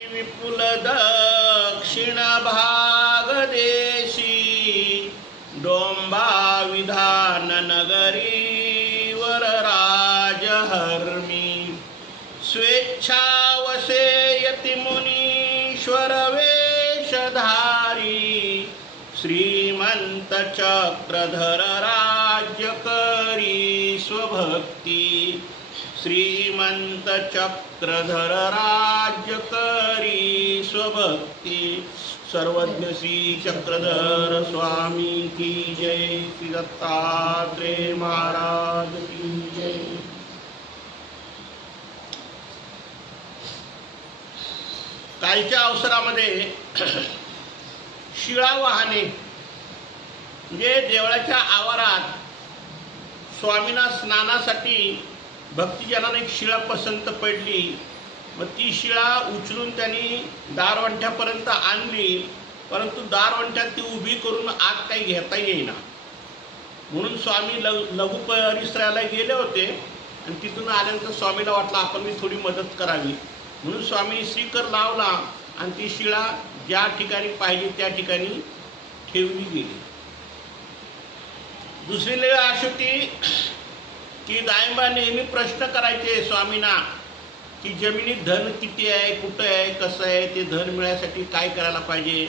विपुल दक्षिण भाग देशी डोंबा विधान नगरी वर स्वेच्छावसे यती मुनीश्वर वेशधारी श्रीमंत चक्रधर राज्य करी स्वभक्ती। श्रीमंत चक्रधर राज्य करी स्वभक्ती सर्वज्ञ श्री चक्रधर स्वामी की जय श्री दत्तात्रेय महाराज की जय। कालच्या अवसरामध्ये शिळा वाहने म्हणजे देवळाच्या आवारात स्वामींना स्नानासाठी भक्तिजनांना एक शिळा पसंत पडली. मग ती शिळा उचलून त्यांनी दारवंठ्यापर्यंत आणली. परंतु दारवंठ्यात ती उभी करून आत काही घेता येईना. म्हणून स्वामी लघु लघु परिसराला गेले होते. आणि तिथून आल्यानंतर स्वामीला वाटलं आपण मी थोडी मदत करावी. म्हणून स्वामी श्रीकर लावला. आणि ती शिळा ज्या ठिकाणी पाहिजे त्या ठिकाणी ठेवली गेली. दुसरी लय अशी होती की दायंबा नेहमी प्रश्न करायचे स्वामींना की जमिनीत धन किती आहे कुठं आहे कसं आहे ते धन मिळायसाठी काय करायला पाहिजे?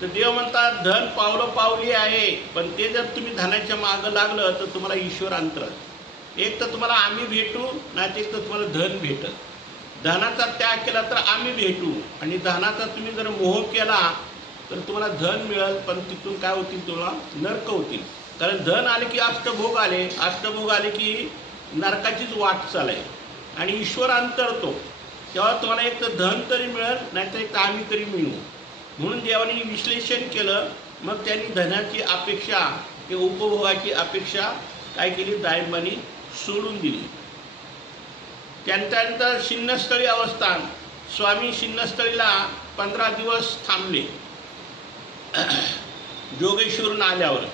तर देव म्हणतात धन पावलं पावली आहे पण ते जर तुम्ही धनाच्या मागं लागलं तर तुम्हाला ईश्वर अंतरत एक तर तुम्हाला आम्ही भेटू नाही एक तर तुम्हाला धन भेटत धनाचा त्याग केला तर आम्ही भेटू. आणि धनाचा तुम्ही जर मोह केला तर तुम्हाला धन मिळेल पण तिथून काय होतील तुम्हाला नरक होतील. कारण धन आले की अष्टभोग आले. अष्टभोग आले की नरकाचीच वाटचाल आहे आणि ईश्वर अंतरतो. तेव्हा तुम्हाला एक तर धन तरी मिळेल नाहीतर एक तर आम्ही तरी मिळू. म्हणून देवाने विश्लेषण केलं. मग त्यांनी धनाची अपेक्षा किंवा उपभोगाची अपेक्षा काय केली? दायबानी सोडून दिली. त्यानंतर शिन्नस्थळी अवस्थान. स्वामी शिन्नस्थळीला पंधरा दिवस थांबले. जोगेश्वरून आल्यावर.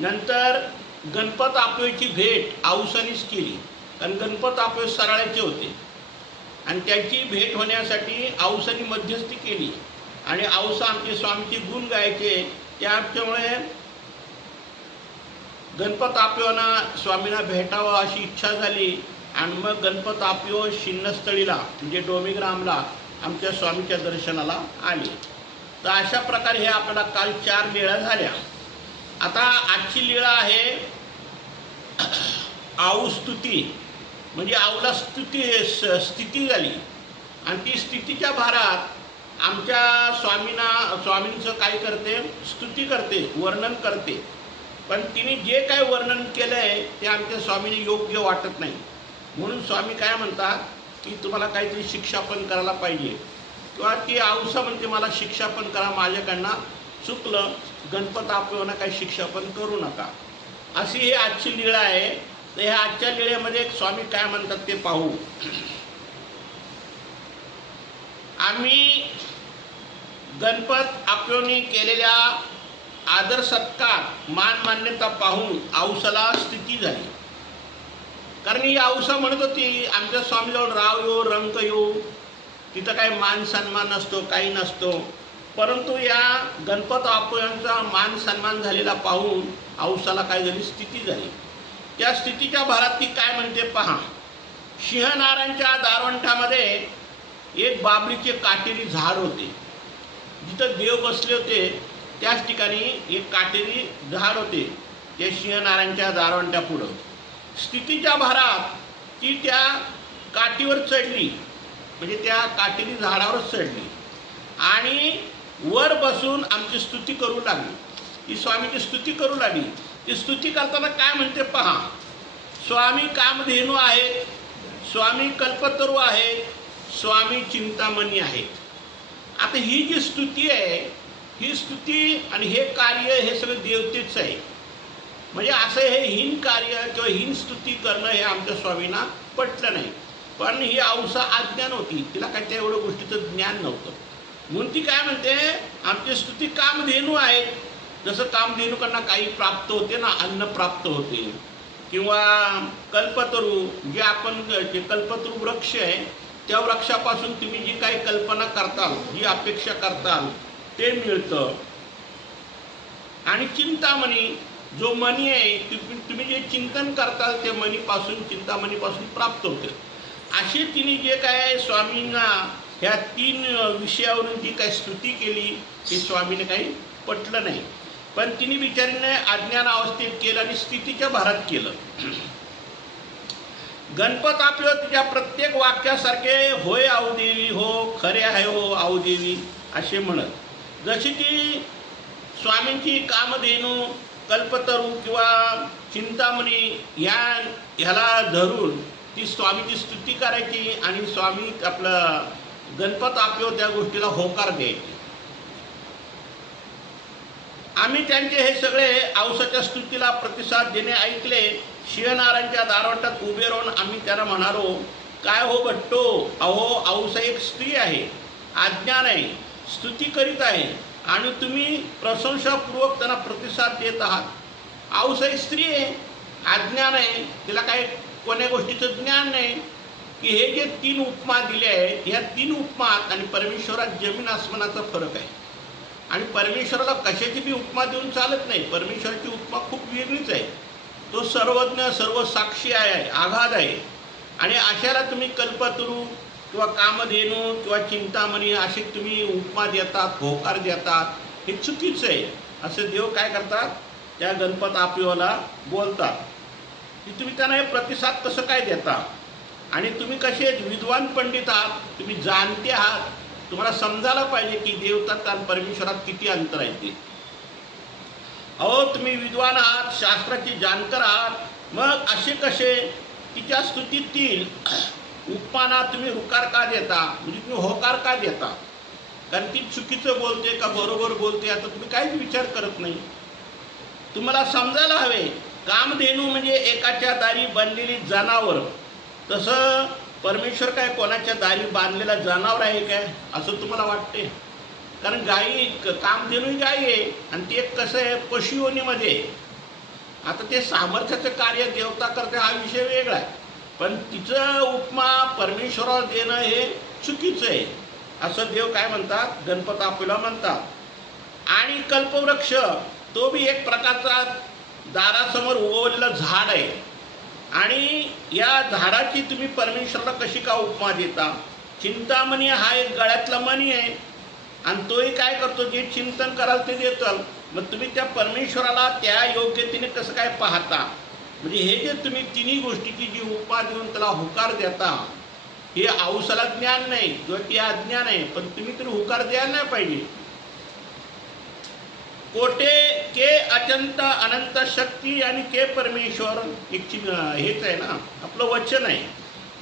नंतर गणपत आपवेची भेट औसानीच केली. कारण गणपत आपवे सराळ्याचे होते. आणि त्याची भेट होण्यासाठी आऊसानी मध्यस्थी केली. आणि औसा आमचे स्वामीचे गुण गायचे. त्याच्यामुळे गणपत आपयोना स्वामींना भेटावं अशी इच्छा झाली. आणि मग गणपत आपयो शिन्नस्थळीला म्हणजे डोमिग्रामला आमच्या स्वामीच्या दर्शनाला आले. तर अशा प्रकारे हे आपल्याला काल चार वेळा झाल्या. आता आजची लीळा आहे आऊ स्तुती म्हणजे आऊला स्तुती स्थिती झाली. आणि ती स्थितीच्या भारात आमच्या स्वामींना स्वामींचं काय करते? स्तुती करते वर्णन करते. पण तिने जे काय वर्णन केलं आहे ते आमच्या स्वामीने योग्य वाटत नाही. म्हणून स्वामी काय म्हणतात? की तुम्हाला काहीतरी शिक्षा पण करायला पाहिजे. किंवा ती औसा म्हणते मला शिक्षा पण करा माझ्याकडनं चुकलं गणपत आपल्याला काही शिक्षा पण करू नका. अशी ही आजची लीळा आहे. तर ह्या आजच्या लीळेमध्ये स्वामी काय म्हणतात ते पाहू. आम्ही गणपत आपयोनी केलेल्या आदर सत्कार मान मान्यता पाहून औसाला स्थिती झाली. कारण ही औसा म्हणत होती आमच्या स्वामीजवळ राव येऊ रंग येऊ. तिथं काही मान सन्मान नसतो काही नसतो. परंतु या गणपत आपयांचा मान सन्मान झालेला पाहून औसाला काय झाली स्थिती झाली. त्या स्थितीच्या भारात ती काय म्हणते पहा. सिंहनारायणच्या दारवंठामध्ये एक बाबरीचे काटेरी झाड होते. जिथं देव बसले होते त्याच ठिकाणी एक काटेरी झाड होते ते सिंहनारायणच्या दारवंट्या पुढं स्थितीच्या भारात ती त्या काठीवर चढली. म्हणजे त्या काटेरी झाडावरच चढली. आणि वर बसून आमची स्तुती करू लागली. ती स्वामीची स्तुती करू लागली. ती स्तुती करताना काय म्हणते पहा. स्वामी कामधेनू आहेत. स्वामी कल्पतरू आहेत. स्वामी चिंतामणी आहेत. आता ही जी स्तुती आहे ही स्तुती आणि हे कार्य हे सगळं देवतेच आहे. म्हणजे असं हे हीन कार्य किंवा हीन स्तुती करणं हे आमच्या स्वामींना पटलं नाही. पण ही औसा अज्ञान होती. तिला काय त्या एवढं गोष्टीचं ज्ञान नव्हतं. म्हणून ती काय म्हणते? आमची स्तुती कामधेनू आहेत. जसं कामधेनुकांना काही प्राप्त होते ना अन्न प्राप्त होते. किंवा कल्पतरू जे आपण जे कल्पतरू वृक्ष आहे त्या वृक्षापासून तुम्ही जी काही कल्पना करताल जी अपेक्षा करताल ते मिळतं. आणि चिंतामणी जो मणी आहे तुम्ही तुम्ही जे चिंतन करताल ते मणीपासून चिंतामणीपासून प्राप्त होते. अशी तिने जे काय स्वामींना ह्या तीन विषयावरून जी काही स्तुती केली ते स्वामीने काही पटलं नाही. पण तिने बिचारीने अज्ञान अवस्थेत केलं आणि स्थितीच्या भारात केलं. गणपत आपलं तुझ्या प्रत्येक वाक्यासारखे होय देवी हो खरे आहे हो आऊदेवी असे म्हणत. जशी ती स्वामींची कामधेनू कल्पतरू किंवा चिंतामणी या ह्याला धरून ती स्वामीची स्तुती करायची आणि स्वामी आपलं गणपत आपलो त्या गोष्टीला होकार द्यायचे आम्ही त्यांचे हे सगळे औसाच्या स्तुतीला प्रतिसाद देणे ऐकले. शिवनारायणच्या दारवाटात उभे राहून आम्ही त्याला म्हणालो काय हो भट्टो? अहो औसा एक स्त्री आहे. आज्ञान आहे स्तुती करीत आहे. आणि तुम्ही प्रशंसापूर्वक त्यांना प्रतिसाद देत आहात. औसा एक स्त्री आहे. आज्ञान आहे तिला काही कोण्या गोष्टीचं ज्ञान नाही. की हे जे तीन उपमा दिले आहेत या तीन उपमात आणि परमेश्वरात जमीन आसमानाचा फरक आहे. आणि परमेश्वराला कशाची बी उपमा देऊन चालत नाही परमेश्वराची उपमा खूप वेगळीच आहे. तो सर्वज्ञ सर्व साक्षी आहे आघात आहे. आणि अशाला तुम्ही कल्पतरू किंवा कामधेनू किंवा चिंतामणी असे तुम्ही उपमा देतात होकार देतात हे चुकीचं आहे. असं देव काय करतात? त्या गणपत आपल्याला बोलतात. की तुम्ही त्यांना हे प्रतिसाद कसं काय देता? आणि तुम्ही कसे आहेत? विद्वान पंडित आहात तुम्ही जाणते आहात. तुम्हाला समजायला पाहिजे की देवतात आणि परमेश्वरात किती अंतर आहे ते. अहो तुम्ही विद्वान आहात शास्त्राची जाणकार आहात. मग असे कसे? तिच्या स्तुतीतील उपमाना तुम्ही रुकार का देता? म्हणजे तुम्ही होकार का देता? कारण ती चुकीचं बोलते का बरोबर बोलते? आता तुम्ही काहीच विचार करत नाही. तुम्हाला समजायला हवे. कामधेनू म्हणजे एकाच्या दारी बनलेली जनावर. तसं परमेश्वर काय कोणाच्या दारी बांधलेला जनावर आहे काय? असं तुम्हाला वाटते कारण गाई क- कामधेनू गाय आहे आणि ते एक कसं आहे पशुयोनीमध्ये आता ते सामर्थ्याचं कार्य देवता करते हा विषय वेगळा आहे. पण तिचं उपमा परमेश्वरावर देणं हे चुकीचं आहे. असं देव काय म्हणतात? गणपत आपुला म्हणतात. आणि कल्पवृक्ष तो बी एक प्रकारचा दारासमोर उगवलेलं झाड आहे. आणि या झाडाची तुम्ही परमेश्वराला कशी का उपमा देता? चिंतामणी हा एक गळ्यातला मणी आहे. आणि तोही काय करतो? जे चिंतन कराल ते देताल. मग तुम्ही त्या परमेश्वराला त्या योग्यतेने कसं काय पाहता? म्हणजे हे जे तुम्ही तिन्ही गोष्टीची जी उपमा देऊन त्याला होकार देता हे औसाला ज्ञान नाही किंवा ती अज्ञान आहे. पण तुम्ही तरी हुकार द्यायला नाही पाहिजे. कोटे के अचंत अनंत शक्ती आणि के परमेश्वर एक हेच आहे ना आपलं वचन आहे.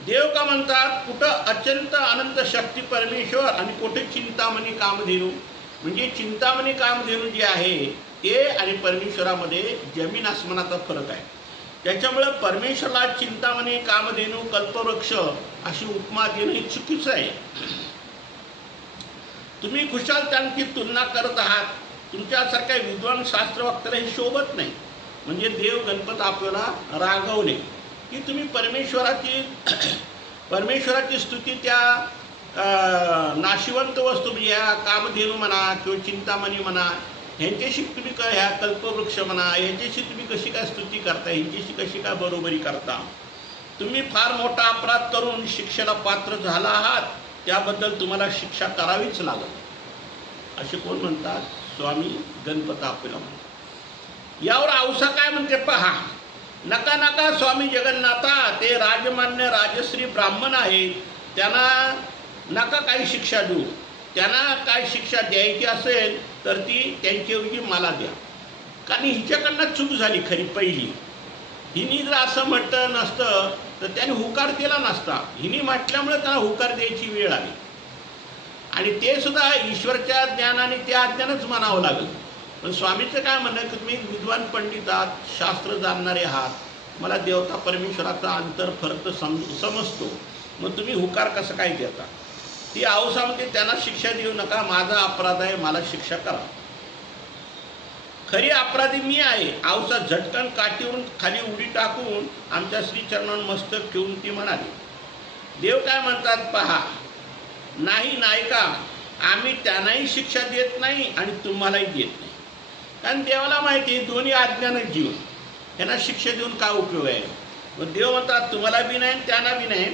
देव का म्हणतात कुठं अचंत अनंत शक्ती परमेश्वर आणि कुठे चिंतामणी कामधेनू? म्हणजे चिंतामणी कामधेनू जे आहे ते आणि परमेश्वरामध्ये जमीन आसमानाचा फरक आहे. त्याच्यामुळे परमेश्वरला चिंतामणी कामधेनू कल्पवृक्ष अशी उपमा देणं हे चुकीचं आहे. तुम्ही खुशाल त्यांची तुलना करत आहात. तुमच्यासारख्या विद्वान शास्त्रवक्त्याला हे शोभत नाही. म्हणजे देव गणपत आपल्याला रागवले की तुम्ही परमेश्वराची परमेश्वराची स्तुती त्या नाशिवंत वस्तू म्हणजे ह्या कामधेनू म्हणा किंवा चिंतामणी म्हणा ह्यांच्याशी तुम्ही क ह्या कल्पवृक्ष म्हणा ह्यांच्याशी तुम्ही कशी काय स्तुती करता ह्यांच्याशी कशी काय बरोबरी करता? तुम्ही फार मोठा अपराध करून शिक्षेला पात्र झाला आहात त्याबद्दल तुम्हाला शिक्षा करावीच लागत असे कोण म्हणतात? स्वामी गणपत आपल्याला यावर औसा काय म्हणते पहा. नका नका स्वामी जगन्नाथा ते राजमान्य राजश्री ब्राह्मण आहेत. त्यांना नका काही शिक्षा देऊ. त्यांना काय शिक्षा द्यायची असेल तर ती त्यांच्याऐवजी मला द्या. कारण हिच्याकडनं चूक झाली खरी पहिली. हिनी जर असं म्हटलं नसतं तर त्याने हुकार दिला नसता. हिनी म्हटल्यामुळे त्याला हुकार द्यायची वेळ आली. आणि ते सुद्धा ईश्वरच्या ज्ञानाने त्या अज्ञानच म्हणावं लागलं. पण स्वामीचं काय म्हणणं की तुम्ही विद्वान पंडित आहात शास्त्र जाणणारे आहात. मला देवता परमेश्वराचा अंतर फरक सम समजतो. मग तुम्ही हुकार कसं काय देता? ती औसामध्ये त्यांना शिक्षा देऊ नका माझा अपराध आहे मला शिक्षा करा. खरी अपराधी मी आहे. आवसा झटकन काठीवरून खाली उडी टाकून आमच्या श्रीचरणावर मस्तक ठेवून ती म्हणाली देव काय म्हणतात पहा नाही नायका आम्ही त्यांनाही शिक्षा देत नाही आणि तुम्हालाही देत नाही. कारण देवाला माहिती आहे दोन्ही आज्ञानं जीवन यांना शिक्षा देऊन काय उपयोग आहे? मग देव म्हणतात तुम्हाला बी नाही त्यांना बी नाही.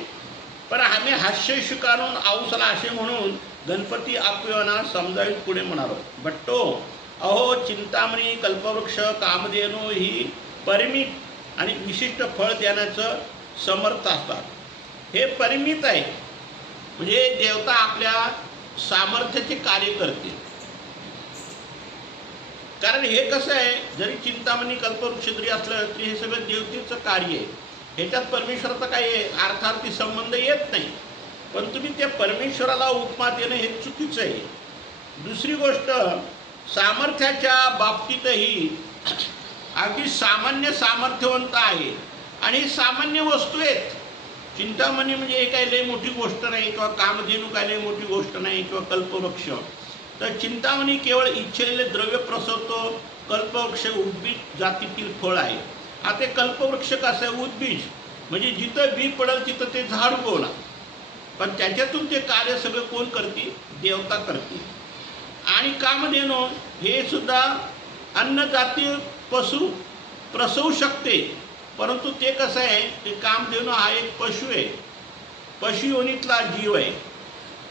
पण आम्ही हास्य स्वीकारून आऊसला असे म्हणून गणपती अपयना समजावीत पुढे म्हणालो. भट्टो अहो चिंतामणी कल्पवृक्ष कामधेनू ही परिमित आणि विशिष्ट फळ देण्याचं समर्थ असतात. हे परिमित आहे. म्हणजे देवता आपल्या सामर्थ्याचे कार्य करते कारण हे कसं आहे जरी चिंतामणी कल्पवृक्ष जरी असलं तरी हे सगळं देवतेचं कार्य आहे. ह्याच्यात परमेश्वराचा काही अर्थार्थी संबंध येत नाही. पण तुम्ही त्या परमेश्वराला उपमा देणं हे चुकीचं आहे. दुसरी गोष्ट सामर्थ्याच्या बाबतीतही अगदी सामान्य सामर्थ्यवंत आहे. आणि सामान्य वस्तू आहेत. चिंतामणी म्हणजे हे काय लई मोठी गोष्ट नाही किंवा कामधेनू काय लई मोठी गोष्ट नाही किंवा कल्पवृक्ष. तर चिंतामणी केवळ इच्छेले द्रव्य प्रसवतो कल्पवृक्ष उद्बीज जातीतील फळ आहे. आता ते कल्पवृक्ष कसं आहे? उद्बीज म्हणजे जिथं बी पडेल तिथं ते झाड उगवला. पण त्याच्यातून ते कार्य सगळं कोण करते? देवता करते. आणि कामधेनू हे सुद्धा अन्नजाती पशु प्रसवू शकते. परंतु ते कसं आहे ते कामधेनू हा एक पशु आहे. पशुयोनीतला जीव आहे.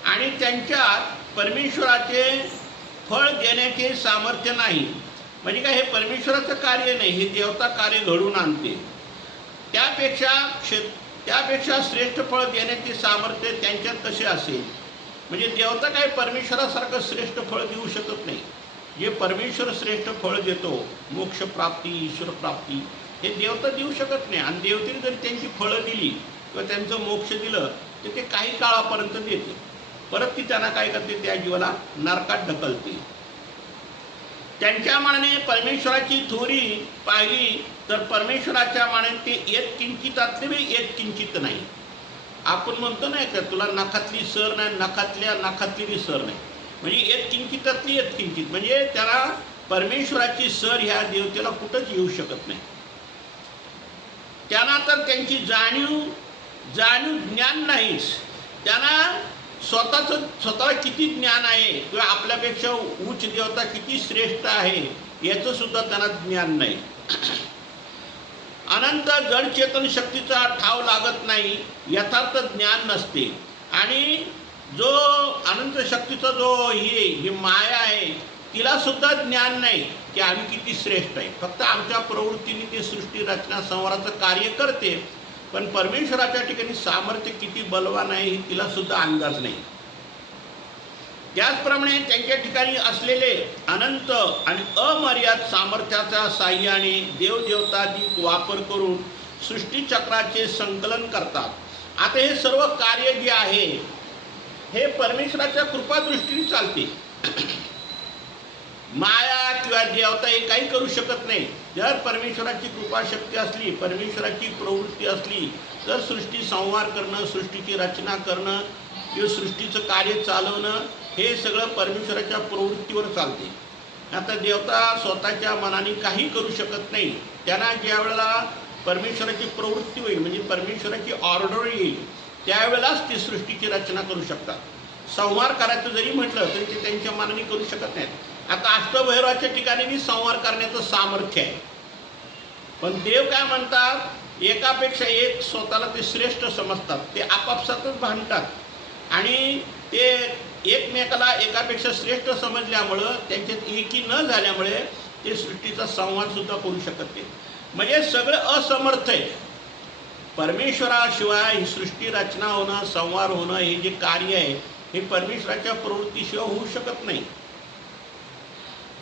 आणि त्यांच्यात परमेश्वराचे फळ देण्याचे सामर्थ्य नाही. म्हणजे काय हे परमेश्वराचं कार्य नाही हे देवता कार्य घडून आणते. त्यापेक्षा क्षे त्यापेक्षा श्रेष्ठ फळ देण्याचे सामर्थ्य त्यांच्यात कसे असेल? म्हणजे देवता काय परमेश्वरासारखं श्रेष्ठ फळ देऊ शकत नाही. जे परमेश्वर श्रेष्ठ फळ देतो मोक्षप्राप्ती ईश्वरप्राप्ती हे देवता देऊ शकत नाही. आणि देवतेने जर त्यांची फळं दिली किंवा त्यांचं मोक्ष दिलं तर ते काही काळापर्यंत देते परत ती त्यांना काय करते त्या जीवाला नरकात ढकलते त्यांच्या मनाने परमेश्वराची थोरी पाहिली तर परमेश्वराच्या मनाने ते येत किंचित असले येत किंचित नाही. आपण म्हणतो नाही का तुला नखातली सर नाही नखातल्या नखातली सर नाही. म्हणजे येत किंचितातली येत किंचित. म्हणजे त्याला परमेश्वराची सर ह्या देवतेला कुठंच येऊ शकत नाही. त्यांना तर त्यांची जाणीव जाणीव ज्ञान नाहीच. त्यांना स्वतःचं स्वतःला किती ज्ञान आहे किंवा आपल्यापेक्षा उच्च देवता किती श्रेष्ठ आहे याचं सुद्धा त्यांना ज्ञान नाही. अनंत जडचेतन शक्तीचा ठाव लागत नाही यथार्थ ज्ञान नसते. आणि जो अनंत शक्तीचा जो हे ही माया आहे तिला सुद्धा ज्ञान नाही. की आम्ही किती श्रेष्ठ आहे. फक्त आमच्या प्रवृत्तीने ते सृष्टी रचना संवाराचं कार्य करते पण परमेश्वराच्या ठिकाणी सामर्थ्य किती बलवान आहे हे तिला सुद्धा अंदाज नाही. त्याचप्रमाणे त्यांच्या ठिकाणी असलेले अनंत आणि अमर्याद सामर्थ्याच्या साह्याने देवदेवताधिक वापर करून सृष्टीचक्राचे संकलन करतात. आता हे सर्व कार्य जे आहे हे परमेश्वराच्या कृपादृष्टीने चालते. माया किंवा देवता हे काही करू शकत नाही. जर परमेश्वराची कृपाशक्ती असली परमेश्वराची प्रवृत्ती असली तर सृष्टी संहार करणं सृष्टीची रचना करणं किंवा सृष्टीचं कार्य चालवणं हे सगळं परमेश्वराच्या प्रवृत्तीवर चालते. आता देवता स्वतःच्या मनाने काही करू शकत नाही. त्यांना ज्या वेळेला परमेश्वराची प्रवृत्ती होईल म्हणजे परमेश्वराची ऑर्डर येईल त्यावेळेलाच ते सृष्टीची रचना करू शकतात. संहार करायचं जरी म्हटलं तरी ते त्यांच्या मनाने करू शकत नाहीत. आता अष्टभैरवाच्या ठिकाणी मी संवार करण्याचं सामर्थ्य आहे. पण देव काय म्हणतात? एकापेक्षा एक स्वतःला ते श्रेष्ठ समजतात. ते आपापसातच भांडतात. आणि ते एकमेकाला एकापेक्षा श्रेष्ठ समजल्यामुळं त्यांच्यात एकी न झाल्यामुळे ते सृष्टीचा संवाद सुद्धा करू शकत नाही म्हणजे सगळं असमर्थ आहे. परमेश्वराशिवाय ही सृष्टी रचना होणं संवार होणं हे जे कार्य आहे हे परमेश्वराच्या प्रवृत्तीशिवाय होऊ शकत नाही.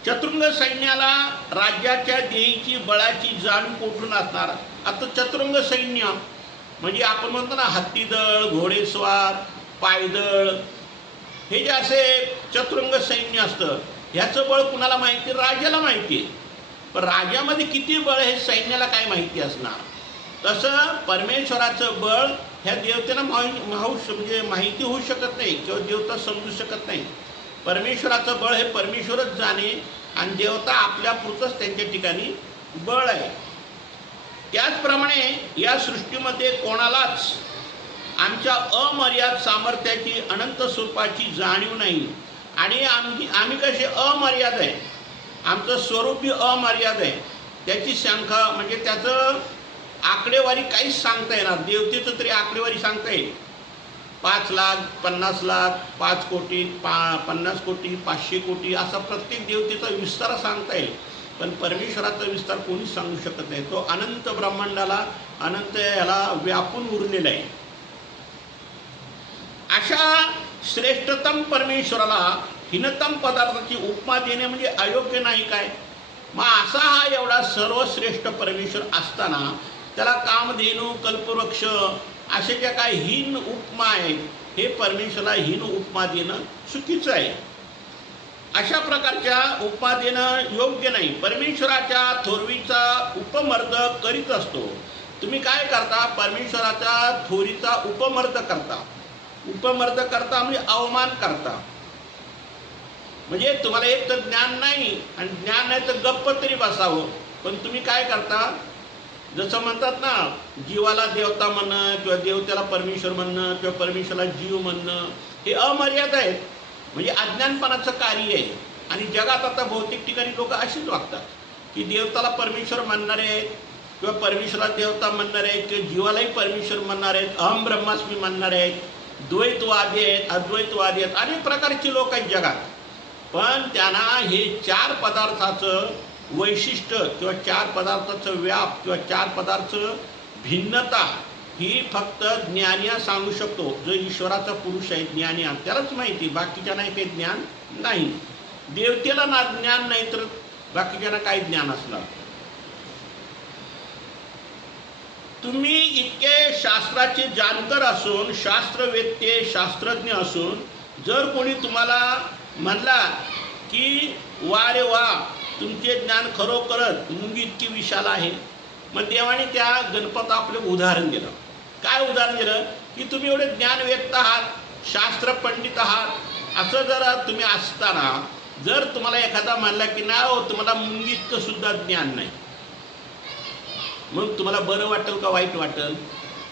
चतुरंग सैन्याला राज्याच्या देहीची बळाची जाण कोठून असणार? आता चतुरंग सैन्य म्हणजे आपण म्हणतो ना हत्तीदळ घोडेस्वार पायदळ हे जे असे चतुरंग सैन्य असतं ह्याचं बळ कुणाला माहिती राजाला माहिती आहे. पण राजामध्ये किती बळ हे सैन्याला काय माहिती असणार? तसं परमेश्वराचं बळ ह्या देवतेला माहि माहू म्हणजे माहिती होऊ शकत नाही किंवा देवता समजू शकत नाही. परमेश्वराचं बळ हे परमेश्वरच जाणे आणि देवता आपल्या पुरतंच त्यांच्या ठिकाणी बळ आहे. त्याचप्रमाणे या सृष्टीमध्ये कोणालाच आमच्या अमर्याद सामर्थ्याची अनंत स्वरूपाची जाणीव नाही. आणि आम्ही आम्ही कसे अमर्याद आहे? आमचं स्वरूप अमर्याद आहे. त्याची संख्या म्हणजे त्याचं आकडेवारी काहीच सांगता येणार देवतेचं तरी आकडेवारी सांगता येईल. पाच लाख पन्नास लाख पाच कोटी पा पन्नास कोटी पाचशे कोटी असा प्रत्येक देवतेचा विस्तार सांगता येईल. पण परमेश्वराचा विस्तार कोणीच सांगू शकत नाही. तो अनंत ब्रह्मांडाला अनंत याला व्यापून उरलेला आहे. अशा श्रेष्ठतम परमेश्वराला हिनतम पदार्थाची उपमा देणे म्हणजे अयोग्य नाही काय? मग असा हा एवढा सर्वश्रेष्ठ परमेश्वर असताना त्याला कामधेनू कल्पवृक्ष असे ज्या काय हीन उपमा आहेत हे परमेश्वराला हीन उपमा देणं चुकीचं आहे. अशा प्रकारच्या उपमा देणं योग्य नाही. परमेश्वराच्या थोरवीचा उपमर्द करीत असतो. तुम्ही काय करता? परमेश्वराच्या थोरीचा उपमर्द करता. उपमर्द करता म्हणजे अवमान करता. म्हणजे तुम्हाला एक तर ज्ञान नाही आणि ज्ञान नाही तर गप्प तरी बसावं. पण तुम्ही काय करता? जसं म्हणतात ना जीवाला देवता म्हणणं किंवा देवतेला परमेश्वर म्हणणं किंवा परमेश्वरला जीव म्हणणं हे अमर्याद आहेत. म्हणजे अज्ञानपणाचं कार्य आहे. आणि जगात आता बहुतेक ठिकाणी लोक अशीच वागतात की देवताला परमेश्वर म्हणणारे आहेत किंवा परमेश्वराला देवता म्हणणार आहेत किंवा जीवालाही परमेश्वर म्हणणार आहेत अहम ब्रह्मास्मी म्हणणार आहेत द्वैतवादी आहेत अद्वैतवादी आहेत अनेक प्रकारची लोक आहेत जगात. पण त्यांना हे चार पदार्थाचं वैशिष्ट्य किंवा चार पदार्थाचं व्याप किंवा चार पदार्थ भिन्नता ही फक्त ज्ञानिया सांगू शकतो. जो ईश्वराचा पुरुष आहे ज्ञानिया त्यालाच माहिती बाकीच्यांना काही ज्ञान नाही. देवतेला ना ज्ञान नाही तर बाकीच्यांना काय ज्ञान असणार. तुम्ही इतके शास्त्राचे जाणकर असून शास्त्रवेत्ते शास्त्रज्ञ असून जर कोणी तुम्हाला म्हणला की वा रे वा तुमचे ज्ञान खरोखरच मुंगी इतकी विशाल आहे. मग देवाने त्या गणपत आपलं उदाहरण दिलं. काय उदाहरण दिलं? की तुम्ही एवढे ज्ञान व्यक्त आहात शास्त्र पंडित आहात. असं जर तुम्ही असताना जर तुम्हाला एखादा म्हणला की नाही हो तुम्हाला मुंगी इतकं सुद्धा ज्ञान नाही. मग तुम्हाला बरं वाटेल का वाईट वाटेल?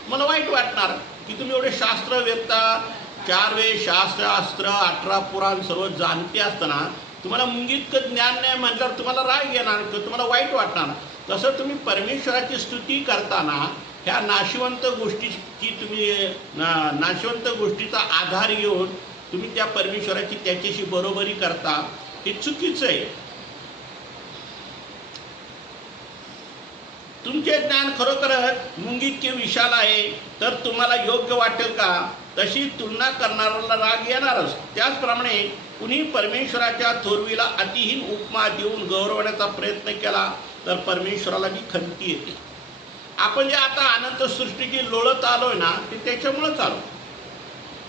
मला वाईट वाटणार की तुम्ही एवढे शास्त्र व्यक्ता चार वेळ शास्त्र अस्त्र अठरा पुराण सर्व जाणते असताना तुम्हाला मुंगीतकं ज्ञान नाही म्हटल्यावर तुम्हाला राग येणार किंवा तुम्हाला वाईट वाटणार. तसं तुम्ही परमेश्वराची स्तुती करताना ह्या नाशिवंत गोष्टीची तुम्ही ना नाशिवंत गोष्टीचा आधार घेऊन तुम्ही त्या परमेश्वराची त्याच्याशी बरोबरी करता. हे चुकीचं आहे. तुमचे ज्ञान खरोखरच मुंगीतके विशाल आहे तर तुम्हाला योग्य वाटेल का? तशी तुलना करणाऱ्याला राग येणारच. त्याचप्रमाणे कुणी परमेश्वराच्या थोरवीला अतिहीन उपमा देऊन गौरवण्याचा प्रयत्न केला तर परमेश्वराला जी खंती येते. आपण जे आता अनंत सृष्टीची लोळत आलोय ना ते त्याच्यामुळंच आलो.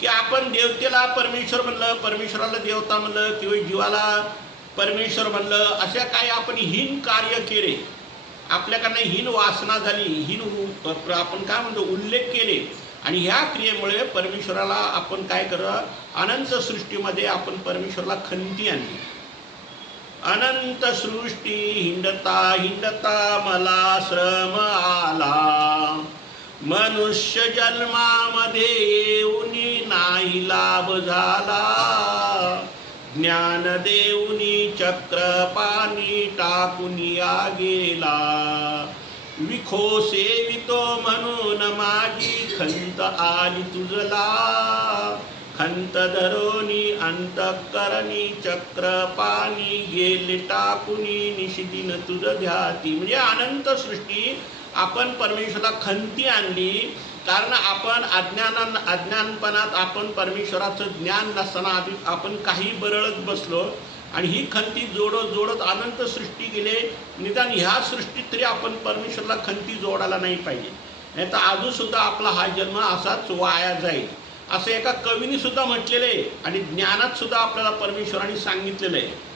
की आपण देवतेला परमेश्वर म्हणलं परमेश्वराला देवता म्हणलं किंवा जीवाला परमेश्वर म्हणलं अशा काही आपण हीन कार्य केले आपल्याकडनं हीन वासना झाली हीन आपण काय म्हणतो उल्लेख केले आणि ह्या क्रियेमुळे परमेश्वराला आपण काय कर अनंत सृष्टीमध्ये आपण परमेश्वराला खंती आणली. अनंत सृष्टी हिंडता हिंडता मला श्रम आला. मनुष्य जन्मामध्ये येऊनी नाही लाभ झाला. ज्ञान देऊनी चक्र पाणी टाकूनी गेला. विखो सेवितो म्हणून माझी खंत आली तुझला खंत धरोनी अंतकरणी चक्र पाणी गेले टाकुनी निशिदिन तुझ ध्याती। म्हणजे अनंत सृष्टी आपण परमेश्वराला खंती आणली कारण आपण अज्ञानान अज्ञानपणात आपण परमेश्वराचं ज्ञान नसताना आधी आपण काही बरळत बसलो आणि ही खंती जोडत जोडत अनंत सृष्टी गेले. निदान ह्या सृष्टीत तरी आपण परमेश्वरला खंती जोडायला नाही पाहिजे. नाही तर अजूनसुद्धा आपला हा जन्म असाच वाया जाईल. असं एका कवीने सुद्धा म्हटलेलं आहे आणि ज्ञानात सुद्धा आपल्याला परमेश्वराने सांगितलेलं आहे.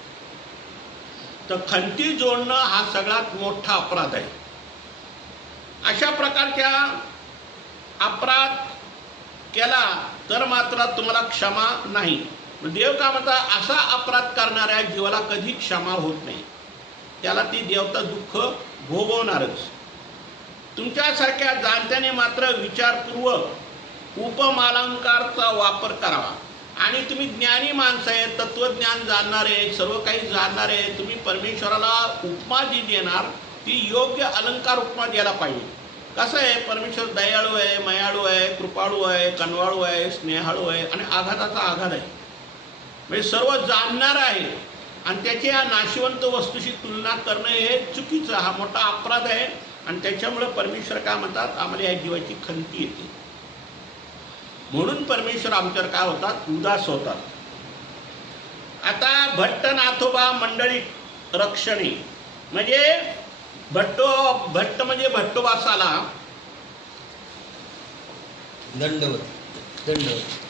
तर खंती जोडणं हा सगळ्यात मोठा अपराध आहे. अशा प्रकारच्या अपराध केला तर मात्र तुम्हाला क्षमा नाही. देव का म्हणता असा अपराध करणाऱ्या जीवाला कधी क्षमा होत नाही. त्याला ती देवता दुःख भोगवणारच. तुमच्यासारख्या जाणत्याने मात्र विचारपूर्वक उपमालंकारचा वापर करावा. आणि तुम्ही ज्ञानी माणसं आहे तत्वज्ञान जाणणारे सर्व काही जाणणारे तुम्ही परमेश्वराला उपमा जी देणार ती योग्य अलंकार उपमा द्यायला पाहिजे. कसं आहे परमेश्वर दयाळू आहे मयाळू आहे कृपाळू आहे कनवाळू आहे स्नेहाळू आहे आणि आघाताचा आघात आहे. म्हणजे सर्व जाणणार आहे. आणि त्याच्या या नाशिवंत वस्तूशी तुलना करणं हे चुकीचं हा मोठा अपराध आहे. आणि त्याच्यामुळे परमेश्वर काय म्हणतात? आम्हाला या जीवाची खंती येते. म्हणून परमेश्वर आमच्यावर काय होतात? उदास होतात. आता भट्ट नाथोबा मंडळी रक्षणे. म्हणजे भट्टो भट्ट म्हणजे भट्टोबासाला. दंडवत दंडवत.